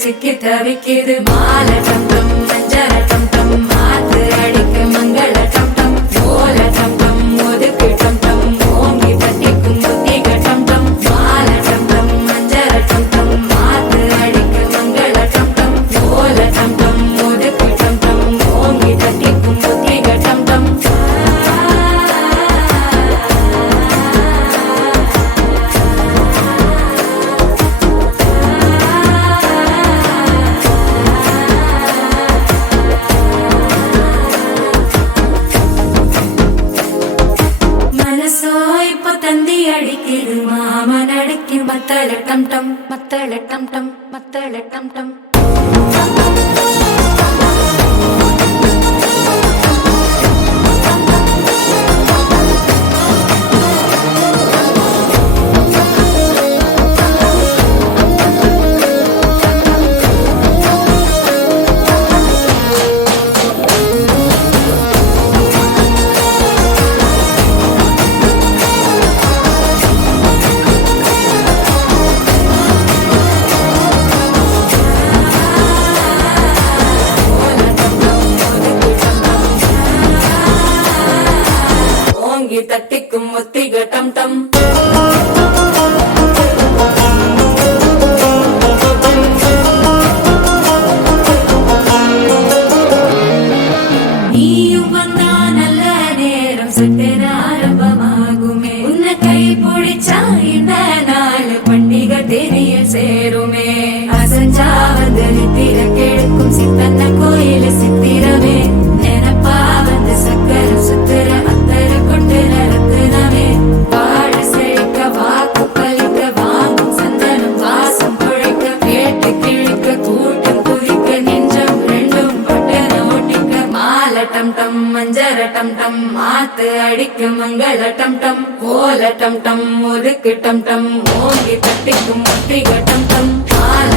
சிக்கி தவிக்கிது மால டம் டம் மஞ்சள டம் டம் மாத்து அடிக்க மங்கள டம் டம் ஓல டம் டம் ஒதுக்கு டம் டம் ஓங்கி தட்டிக்கும் புத்திக டம் டம் மால டம் டம் மஞ்சள டம் டம் மாத்து அடிக்க மங்கள டம் டம் ஓல டம் டம் ஒதுக்கு டம் டம் ஓங்கி தட்டிக்கும் புத்திக டம் டம் அடிக்குது மாமன் அடிக்கு மத்தள டம் டம் மத்தள டம் டம் மத்தள டம் டம் தட்டிக்கும் முத்திக டம் டம் நீயும் வந்தா நல்ல நேரம் சட்டென ஆரம்பமாகுமே உன்னை கை பிடிச்சா இந்த நாள் பண்டிகை தெரியல் சேருமே அசஞ்சா வந்து நித்திர கெடுக்கும் சித்தன்ன கோயில சித்திரமே நினப்பா வந்து சக்கர சுத்திர டம் டம் மஞ்சர டம் டம் மாத்து அடிக்க மங்கள டம் டம் ஓல டம் டம் ஒதுக்கு டம் டம் ஓங்கி தட்டிக்கும் முத்திக டம் டம் மால